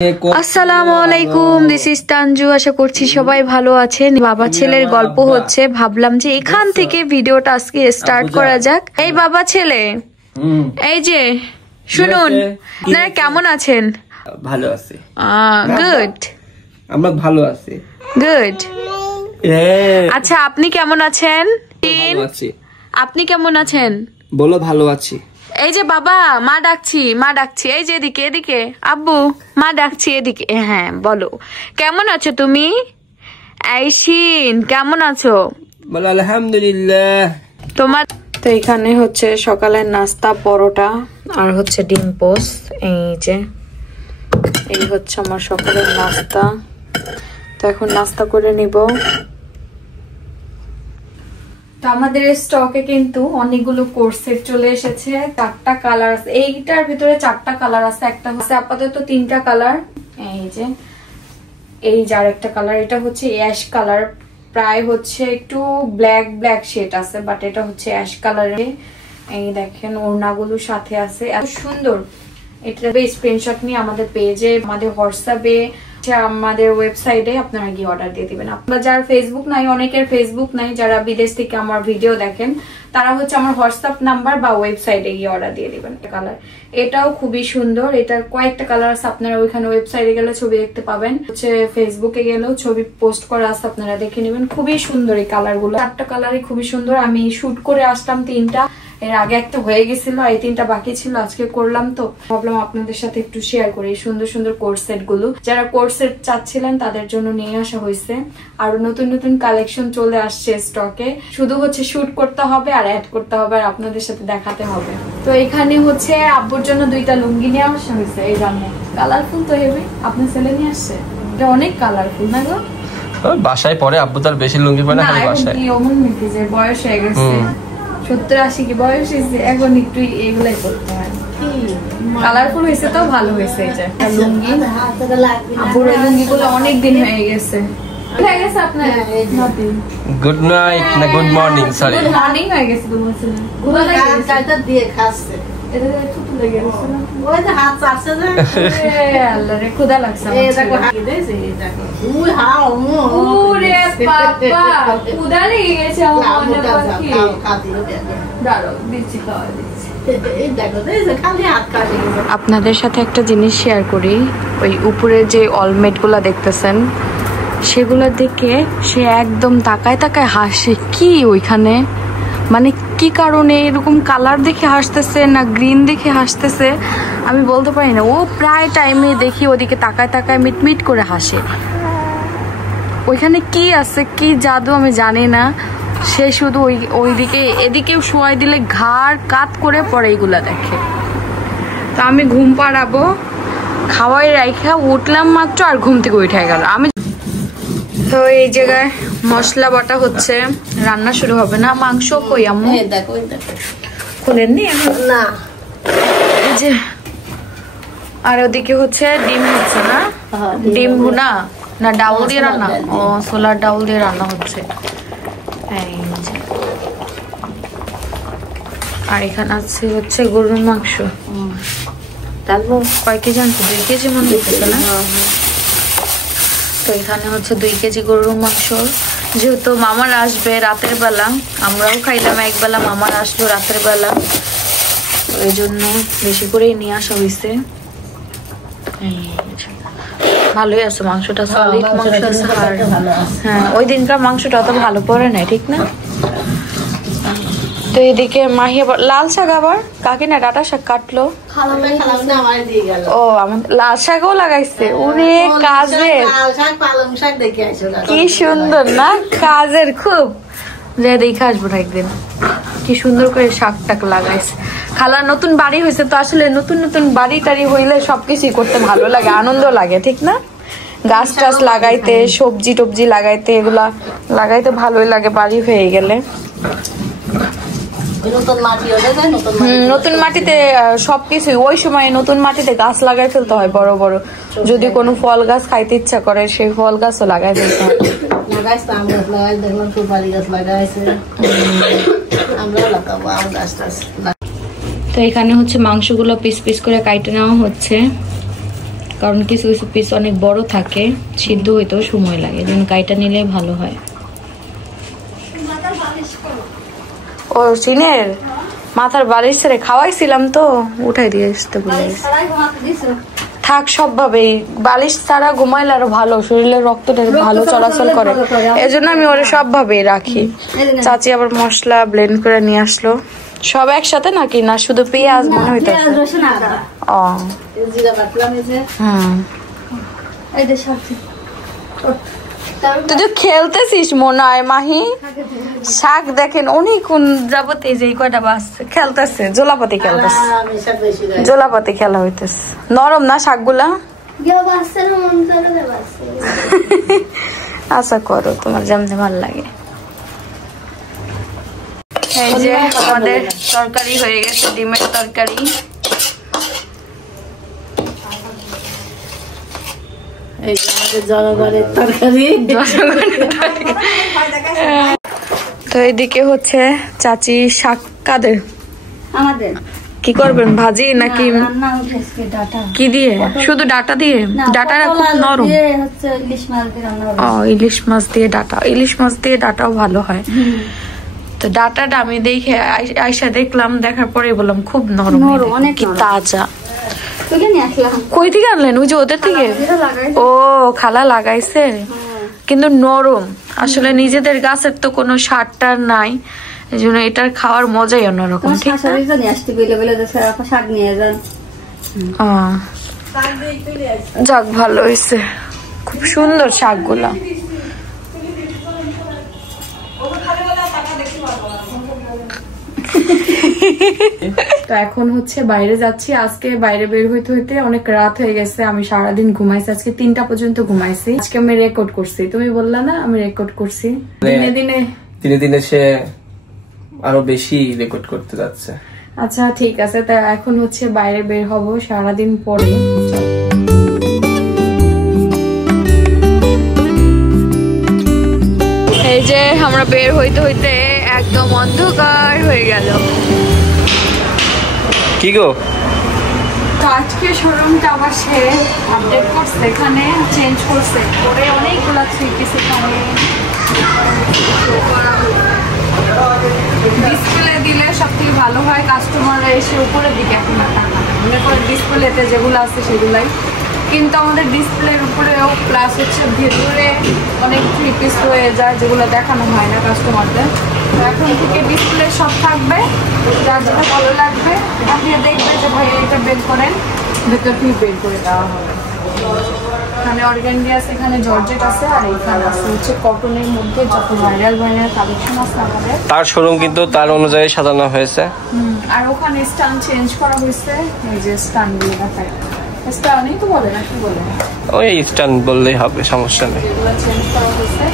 আসসালামু আলাইকুম, this is Tanju. আশা করছি সবাই ভালো আছেন। বাবা ছেলের গল্প হচ্ছে, ভাবলাম যে এখান থেকে ভিডিওটা আজকে স্টার্ট করা যাক। এই বাবা ছেলে, এই যে শুনুন, আপনারা কেমন আছেন? ভালো আছি। গুড, আমরা ভালো আছি। গুড। আচ্ছা, আপনি কেমন আছেন? আপনি কেমন আছেন? বলো ভালো আছি। এই যে বাবা, মা ডাকছি, মা ডাকছি। এই যে এদিকে, এদিকে আব্বু, মা ডাকছি এদিকে। হ্যাঁ বলো, কেমন আছো তুমি? আইসিন, কেমন আছো? বলো আলহামদুলিল্লাহ। তোমার তো এখানে হচ্ছে সকালের নাস্তা, পরোটা আর হচ্ছে ডিম পোস্ট। এই হচ্ছে আমার সকালের নাস্তা। তো এখন নাস্তা করে নিব। তো আমাদের স্টকে কিন্তু অনেকগুলো কোর্সেট চলে এসেছে। 4টা কালার আছে, এইটার ভিতরে 4টা কালার আছে। একটা হচ্ছে আপাতত 3টা কালার। এই যে আরেকটা কালার, এটা হচ্ছে অ্যাশ কালার, প্রায় হচ্ছে একটু ব্ল্যাক ব্ল্যাক শেড আছে, বাট এটা হচ্ছে অ্যাশ কালারে। এই দেখেন ওড়নাগুলো সাথে আছে, এত সুন্দর। এটা স্ক্রিনশট নিয়ে আমাদের পেজে, আমাদের হোয়াটসঅ্যাপে, আমাদের ওয়েবসাইটে আপনারা গিয়ে অর্ডার দিয়ে দিবেন। আপনারা যারা ফেসবুক নাই, অনেকের ফেসবুক নাই, যারা বিদেশ থেকে আমার ভিডিও দেখেন, তারা হচ্ছে আমার হোয়াটসঅ্যাপ নাম্বার বা ওয়েবসাইটে গিয়ে অর্ডার দিয়ে দিবেন। কালার এটাও খুবই সুন্দর। এটা কয়েকটা কালার আছে, আপনারা ওইখানে ওয়েবসাইটে গেলে ছবি দেখতে পাবেন, হচ্ছে ফেসবুকে গেলেও ছবি পোস্ট করা আছে, আপনারা দেখে নেবেন। খুবই সুন্দর এই কালার গুলো, 4টা কালারই খুবই সুন্দর। আমি শুট করে আসলাম 3টা, এর আগে একটা হয়ে গেছিল, এই 3টা বাকি ছিল, আজকে করলাম। তো ভাবলাম আপনাদের সাথে একটু শেয়ার করি সুন্দর সুন্দর কোর্স সেট গুলো। যারা কোর্স সেট চাচ্ছিলেন তাদের জন্য নিয়ে আসা হয়েছে। আর নতুন নতুন কালেকশন চলে আসছে স্টকে। শুধু হচ্ছে শুট করতে হবে আর অ্যাড করতে হবে আর আপনাদের সাথে দেখাতে হবে। তো এখানে হচ্ছে আব্বুর জন্য 2টা লুঙ্গি নিয়ে আসা হয়েছে। এই জন্য কালারফুল তো হেবি। আপনার ছেলে নিয়ে আসছে, এটা অনেক কালারফুল না গো? বাসায় পরে আব্বু তার বেশি লুঙ্গি পরে না, খালি বাসায়। কি অমন নাকি যে বয়স হয়ে গেছে, 70-80 কি বয়স হয়েছে, এখন একটু এগুলাই করতে হয়। কালারফুল হয়েছে তো ভালো হয়েছে। এই যে লুঙ্গি, আব্বুর লুঙ্গি গুলো অনেকদিন হয়ে গেছে। আপনার গুড নাইট না good morning, sorry good morning হয়ে গেছে। তোমার ছেলে গুলো কাটা দিয়ে খাচ্ছে, এটা একটু তুলে গেছে না, ওই যে হাত চাচ্ছে না। এ আল্লাহ রে, ক্ষুধা লাগছে। এই দেখো হাতে দেছে, এই দেখো ওই হাও ওরে বাবা, ক্ষুধা লেগে গেছে আমার মনে পাখি। দাঁড়াও, দিচ্ছি, খাওয়া দিচ্ছি। আপনাদের সাথে একটা জিনিস শেয়ার করি। ওই উপরে যে অলমেট গুলা দেখতেছেন, সেগুলো দেখে সে একদম তাকায় তাকায় হাসে। কি ওইখানে মানে কি কারণে এরকম কালার দেখে হাসতেছে না গ্রিন দেখে হাসতেছে আমি বলতে পারি না। ও প্রায় টাইমে দেখি ওদিকে তাকায় তাকায় মিটমিট করে হাসে। ওইখানে কি আছে, কি জাদু আমি জানি না। সে শুধু ওইদিকে এদিকেও শোয়াই দিলে ঘাড় কাত করে পরে এইগুলা দেখে। তো আমি ঘুম পাড়াবো, খাওয়াই রাইখা উঠলাম মাত্র আর ঘুম থেকে উঠে গেল। আমি তো এই জায়গায় মশলা বাটা হচ্ছে, রান্না শুরু হবে না। মাংস কই আম্মু? খুলেননি না, এই যে। আর ওদিকে হচ্ছে ডিম হচ্ছে না, ডিম ভুনা না ডাউল দিয়ে রান্না? ও, ছোলার ডাউল দিয়ে রান্না হচ্ছে। আর এখানে আছে হচ্ছে গরুর মাংস। কয় কেজি আনছে? 2 কেজি মনে হচ্ছে না? তো এখানে হচ্ছে 2 কেজি গরুর মাংস। যেহেতু মামার আসবে রাতের বেলা, আমরাও খাইলাম একবেলা, মামার আসলো রাতের বেলা, ওই জন্য বেশি করেই নিয়ে আসা হয়েছে। ভালোই আছে মাংসটা, সলিড মাংস আছে। হ্যাঁ, ওই দিনকার মাংসটা অত ভালো পড়ে নাই, ঠিক না? তো এদিকে মাহি আবার লাল শাক, আবার কাকিনা ডাটা শাক কাটলো। ও, আমার লাল শাকও লাগাইছে। ওরে কাজের, কি সুন্দর না, কাজের খুব। যে দেখে আসবো না একদিন, কি সুন্দর করে শাক টাক লাগাইছে। খালার নতুন বাড়ি হয়েছে, তো আসলে নতুন নতুন বাড়ি টাড়ি হইলে সবকিছুই করতে ভালো লাগে, আনন্দ লাগে, ঠিক না? গাছ টাছ লাগাইতে, সবজি টবজি লাগাইতে, এগুলা লাগাইতে ভালোই লাগে বাড়ি হয়ে গেলে। নতুন মাটিতে সবকিছু, ওই সময় নতুন মাটিতে গাছ লাগাই ফেলতে হয় বড় বড়। যদি কোনো ফল গাছ খাইতে ইচ্ছা করে, সেই ফল গাছও লাগাই ফেলতে হয়। তো এখানে হচ্ছে মাংসগুলো পিস পিস করে কাটে নেওয়া হচ্ছে। কারণ কিছু কিছু পিস অনেক বড় থাকে, সিদ্ধ হইতেও সময় লাগে, যেন কাইটা নিলে ভালো হয়। ও চিনের মাথার বালিশ ছেড়ে খাওয়াইছিলাম তো, উঠাই দিয়ে আসতে বলে থাক। সব ভাবেই বালিশ ছাড়া ঘুমাইলে আরো ভালো, শরীরের রক্তটা ভালো চলাচল করে, এজন্য আমি ওরা সব ভাবেই রাখি। চাচি আবার মশলা ব্লেন্ড করে নিয়ে আসলো, সব একসাথে নাকি না শুধু পেঁয়াজ মনে হইতেছে? ও তুই তো খেলতেছিস মনে হয় মাহি। শাক দেখেন অনেকক্ষণ যাবত এই যে কয়টা বাজছে খেলতেছে, জোলাপাতি খেলতেছে, জোলাপাতি খেলা হইতেছে। নরম না শাকগুলা? আশা করো তোমার যেমন ভালো লাগে। এই যে আমাদের তরকারি হয়ে গেছে, ডিমের তরকারি। তো এইদিকে হচ্ছে চাচি শাক কাদের আমাদের কি করবেন, ভাজি নাকি কি দিয়ে? শুধু ডাটা দিয়ে? ডাটা খুব নরম। ইলিশ মাছ দিয়ে ডাটা, ইলিশ মাছ দিয়ে ডাটাও ভালো হয়। তো ডাটাটা আমি দেখে আইসা দেখলাম, দেখার পরে বললাম খুব নরম, অনেক তাজা। কই থেকে আনলেন? ওই যে ওদের থেকে? ও খালা লাগাইছে, কিন্তু নরম। আসলে নিজেদের গাছের তো কোনো সার টার নাই, এই জন্য এটার খাওয়ার মজাই অন্যরকম। ঠিক যাক ভালো হয়েছে, খুব সুন্দর শাকগুলা। তো এখন হচ্ছে বাইরে যাচ্ছি। আজকে বাইরে বের হইতে হইতে অনেক রাত হয়ে গেছে, আমি সারাদিন ঘুমাইছি, আজকে 3টা পর্যন্ত ঘুমাইছি। আজকে আমি রেকর্ড করছি, তুমি বললা না আমি রেকর্ড করছি। দিনে দিনে সে আরো বেশি রেকর্ড করতে যাচ্ছে। আচ্ছা ঠিক আছে, তা এখন হচ্ছে বাইরে বের হব সারাদিন পরে। এই যে আমরা বের হইতে হইতে একদম অন্ধকার হয়ে গেল। কি গো, আজকে শোরুমটা আবার সে আপডেট করছে, এখানে চেঞ্জ করছে, পরে অনেকগুলো থ্রি পিস এখানে ডিসপ্লে দিলে সব থেকে ভালো হয়। কাস্টমাররা এসে উপরের দিকে এখন মনে করে ডিসপ্লেতে যেগুলো আছে সেগুলাই, কিন্তু আমাদের ডিসপ্লের উপরেও প্লাস হচ্ছে ভেতরে অনেক থ্রি পিস হয়ে যায় যেগুলো দেখানো হয় না কাস্টমারদের। এখন থেকে ডিসপ্লে সব থাকবে, যার যেটা ভালো লাগবে আপনি দেখবেন যে ভাই এটা বের করেন, ভেতর থেকে বের করে দেওয়া হবে। এখানে অর্গানজি আছে, এখানে জর্জেট আছে, আর এখানে আছে হচ্ছে কটনের মধ্যে যত ভাইরাল কালেকশন আছে আমাদের। তার শোরুম কিন্তু তার অনুযায়ী সাজানো হয়েছে। আর ওখানে স্টান চেঞ্জ করা হয়েছে, এই যে স্টানগুলো দেখায়। স্টানই তো বলে না, কি বলে? ওই স্টান বললেই হবে, সমস্যা নেই। এগুলো চেঞ্জ করা হয়েছে,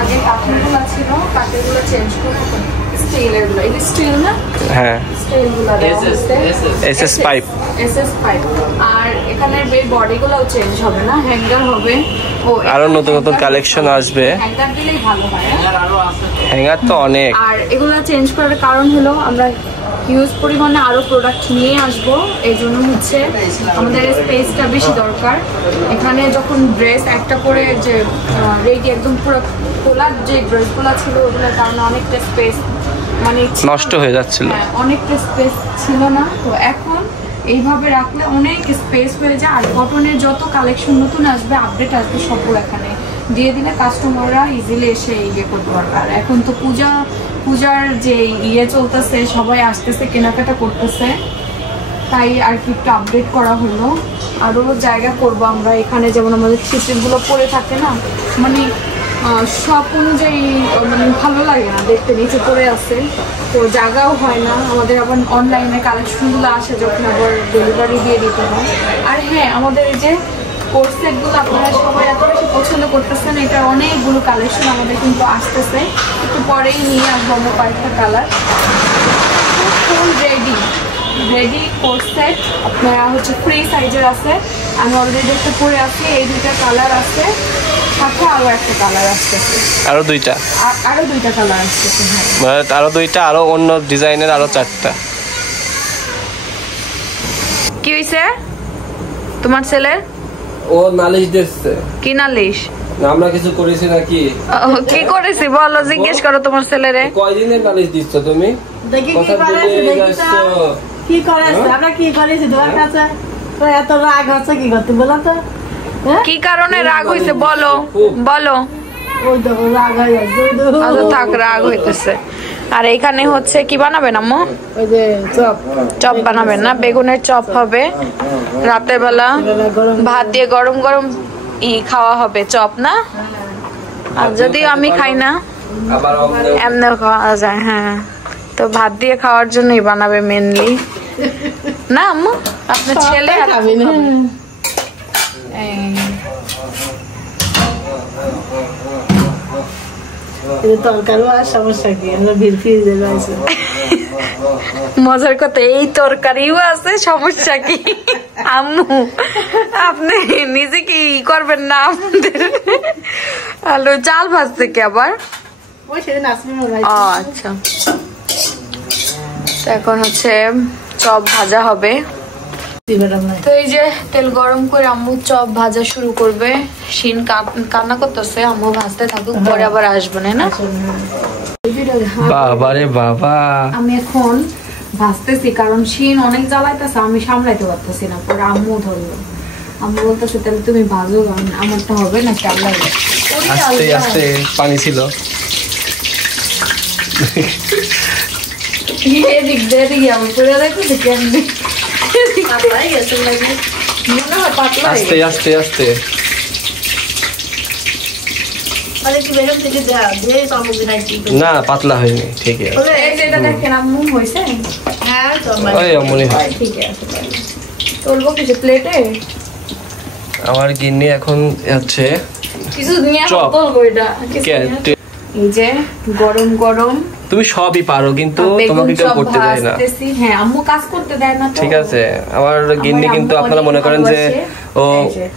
আগে কাঠেরগুলো ছিল, কাঠেরগুলো চেঞ্জ করে স্টিলেরগুলো, এই স্টিল না? হ্যাঁ, স্টিলগুলো দেওয়া হয়েছে, এসএস পাইপ, এসএস পাইপ। আর এখানের বডিগুলোও চেঞ্জ হবে না, হ্যাঙ্গার হবে। ও আরো নতুন নতুন কালেকশন আসবে, হ্যাঙ্গার দিলেই ভালো হয়। হ্যাঙ্গার তো অনেক। আর এগুলো চেঞ্জ করার কারণ হলো আমরা হিউজ পরিমাণে আরো প্রোডাক্ট নিয়ে আসবো, এই জন্য হচ্ছে আমাদের স্পেসটা বেশি দরকার। এখানে যখন ড্রেস একটা করে যে রেডি একদম পুরো খোলার যে ড্রেসগুলো ছিল ওগুলোর কারণে অনেকটা স্পেস মানে নষ্ট হয়ে যাচ্ছিল, অনেকটা স্পেস ছিল না। তো এখন এইভাবে রাখলে অনেক স্পেস হয়ে যায়। আর কটনের যত কালেকশন নতুন আসবে, আপডেট আসবে, সবগুলো এখানে দিয়ে দিলে কাস্টমাররা ইজিলি এসে ইয়ে করতে পারবে। আর এখন তো পূজার যে ইয়ে চলতেছে, সবাই আসতেছে, কেনাকাটা করতেছে, তাই আর কি একটু আপডেট করা হলো। আরও জায়গা করবো আমরা এখানে, যেমন আমাদের চিত্রগুলো পরে থাকে না, মানে সব অনুযায়ী মানে ভালো লাগে না দেখতে, নিচে পড়ে আছে, তো জায়গাও হয় না আমাদের। আবার অনলাইনে কালেকশনগুলো আসে যখন আবার ডেলিভারি দিয়ে দিতে হয়। আর হ্যাঁ, আমাদের এই যে কোট সেটগুলো আপনারা সবাই এত বেশি পছন্দ করতেছেন, এটা অনেকগুলো কালেকশন আমাদের কিন্তু আসতেছে, একটু পরেই নিয়ে আসবো আমরা কয়েকটা colour. Full ready coat set আপনারা হচ্ছে ফ্রি সাইজের আছে, আমি অলরেডি একটা পরে আছি, এই দুইটা কালার আছে, সাথে আরো একটা কালার আসতেছে, আরো দুইটা কালার আসতেছে। হ্যাঁ, আরো দুইটা, আরো অন্য ডিজাইনের আরো 4টা। কি হয়েছে তোমার ছেলের? ও নালিশ দিচ্ছে। কি নালিশ? না আমরা কিছু করেছি নাকি? কি করেছি বলো, জিজ্ঞেস করো তোমার ছেলেরে। কয়দিনের নালিশ দিচ্ছ তুমি? দেখি কি করেছে, কি করেছে, আমরা কি করেছি তোমার কাছে? তো এত রাগ হচ্ছে কি করতে বলো তো? কি কারণে রাগ হইছে বলো বলো। ওই দেখো রাগ হয়ে গেছে। থাক, রাগ হইতেছে। আর এখানে হচ্ছে কি বানাবেন আম্মু? ওই যে চপ, চপ বানাবেন না? বেগুনের চপ হবে রাতের বেলা, ভাত দিয়ে গরম গরম খাওয়া হবে চপ না? আর যদিও আমি খাই না, এমনিও খাওয়া যায়। হ্যাঁ, তো ভাত দিয়ে খাওয়ার জন্যই বানাবে মেনলি না আম্মু? আপনার ছেলে খাবি না? মজার কথা, এই তরকারিও আছে, সমস্যা কি আম্মু? আপনি নিজে কি করবেন না? আমাদের আলু চাল ভাজছে কি আবার? আচ্ছা, এখন হচ্ছে চপ ভাজা হবে। তো এই যে তেল গরম করে আম্মু চপ ভাজা শুরু করবে। শিন কান্না করতেছে, আম্মু ভাজতে থাকুক, পরে আবার আসবো না। বাবা রে বাবা, আমি এখন ভাজতেছি কারণ শিন অনেক জ্বালাইতেছে, আমি সামলাইতে পারতেছি না। পরে আম্মু ধরলো, আম্মু বলতেছে তাহলে তুমি ভাজো, আমারটা হবে না চাল্লাই। আস্তে আস্তে পানি ছিল। এদিক দিয়ে এদিকে আমি পরে দেখতেছি কেমনি আস্তে আস্তে আস্তে। না পাতলা হয়নি, ঠিক আছে। দেখেন আম্মু হয়েছে। ওই অমনি হয়। ঠিক আছে, তুলবো কিছু প্লেটে। আমার গিন্নি এখন হচ্ছে কিছু নিয়ে চপ। তুলবো এটা। এই যে গরম গরম, তুমি সবই পারো কিন্তু তোমাকে কেউ করতে দেয় না। হ্যাঁ, আম্মু কাজ করতে দেয় না। ঠিক আছে, আমার গিন্নি কিন্তু আপনারা মনে করেন যে ও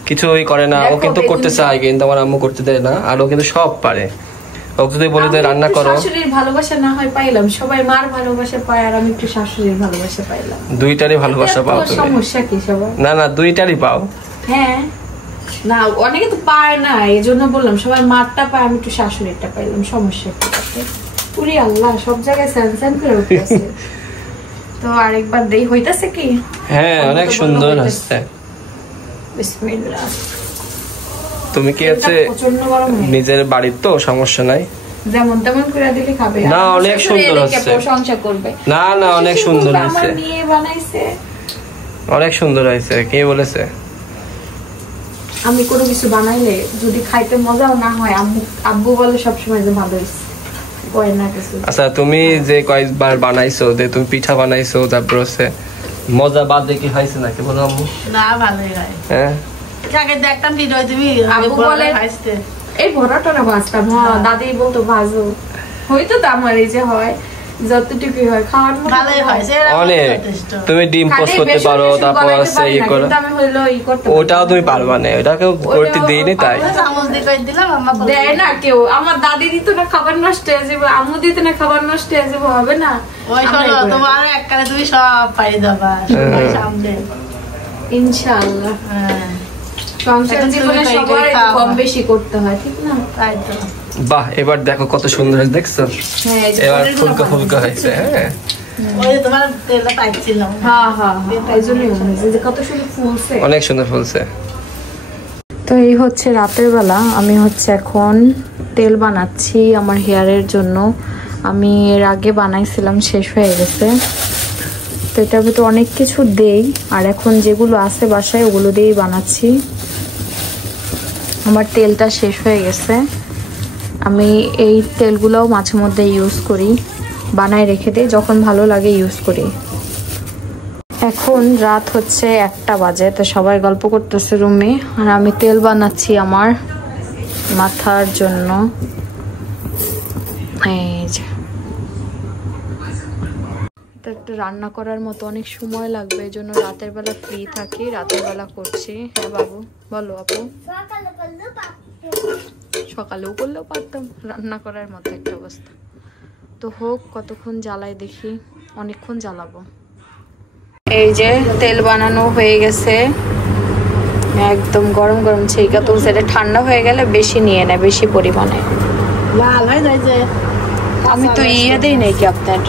কিছুই করে না, ও কিন্তু করতে চায় কিন্তু আমার আম্মু করতে দেয় না। আর ও কিন্তু সব পারে। ও যদি বলে যে রান্না করো, শাশুড়ির ভালোবাসা না হয় পাইলাম, সবাই মার ভালোবাসা পায়, আর আমি একটু শাশুড়ির ভালোবাসা পাইলাম। দুইটারই ভালোবাসা পাও তুমি। সমস্যা কি সবার? না না, দুইটারই পাও। হ্যাঁ, না অনেকে তো পায় না, এই জন্য বললাম সবাই মারটা পায়, আমি একটু শাশুড়িটা পাইলাম। সমস্যা কি আছে? পুরি আল্লাহ, সব জায়গায় স্যান করে উঠতেছে। তো আরেকবার দেই, হইতাছে কি? হ্যাঁ, অনেক সুন্দর হচ্ছে। বিসমিল্লাহ। তুমি কি আছে নিজের বাড়ির তো সমস্যা নাই, যেমন তেমন করে দিলে খাবে না? অনেক সুন্দর হচ্ছে। প্রশংসা করবে না না, অনেক সুন্দর হচ্ছে। আমার মেয়ে বানাইছে, অনেক সুন্দর হয়েছে। কে বলেছে? আমি কোনো কিছু বানাইলে যদি খাইতে মজাও না হয়, আব্বু বলে সবসময় যে ভালো হয়েছে। আচ্ছা, তুমি যে কয়েকবার বানাইছো, যে তুমি পিঠা বানাইছো, তারপর হচ্ছে মজা বাদ দেখি হয়েছে নাকি বলো আম্মু? না, ভালোই হয়। হ্যাঁ, আগে দেখতাম ভিডিও, তুমি আব্বু বলে এই ভরাটা ভাজতাম, দাদি বলতো ভাজো, হয়তো তো আমার এই যে হয় যতটুকু হয় খাওয়ার ভালোই হয়। অনেক তুমি ডিম পোস্ট করতে পারো, তারপর আছে ই করো, ওটাও তুমি পারবা না, ওটাকে করতে দেইনি তাই দেয় না কেউ। আমার দাদি দিত না, খাবার নষ্ট হয়ে যাবে, আম্মু দিত না, খাবার নষ্ট হয়ে যাবে, হবে না। ওই শোনো, তোমার এককালে তুমি সব পারি দেবা সামনে ইনশাআল্লাহ। সংসার জীবনে সবার কম বেশি করতে হয়, ঠিক না? তাই তো। বাহ, এবার দেখো কত সুন্দর হয়েছে, দেখছো? এবার ফুলকা ফুলকা হয়েছে। হ্যাঁ, ওই তোমার তেলটা পাইছিল। হ্যাঁ হ্যাঁ, এই জন্যই হয়েছে, কত সুন্দর ফুলছে, অনেক সুন্দর ফুলছে। তো এই হচ্ছে রাতের বেলা, আমি হচ্ছে এখন তেল বানাচ্ছি আমার হেয়ারের জন্য। আমি এর আগে বানাইছিলাম, শেষ হয়ে গেছে। তো এটার ভিতরে অনেক কিছু দেই, আর এখন যেগুলো আছে বাসায় ওগুলো দিয়েই বানাচ্ছি। আমার তেলটা শেষ হয়ে গেছে। আমি এই তেলগুলোও মাঝে মধ্যে ইউজ করি, বানায় রেখে দিই, যখন ভালো লাগে ইউজ করি। এখন রাত হচ্ছে 1টা বাজে, তো সবাই গল্প করতেছে রুমে, আর আমি তেল বানাচ্ছি আমার মাথার জন্য। এই যে একটু রান্না করার মতো অনেক সময় লাগবে, এই জন্য রাতের বেলা ফ্রি থাকি, রাতের বেলা করছি। হ্যাঁ বাবু বলো। আপু সকালেও করলেও পারতাম, রান্না করার মতো একটা অবস্থা। তো হোক, কতক্ষণ জ্বালাই দেখি, অনেকক্ষণ জ্বালাবো। এই যে তেল বানানো হয়ে গেছে, একদম গরম গরম ছেকা তুলছে, এটা ঠান্ডা হয়ে গেলে বেশি নিয়ে নেয়, বেশি পরিমাণে। লাল হয়ে যায় যে আমি তো ইয়ে দেই নাকি আপনার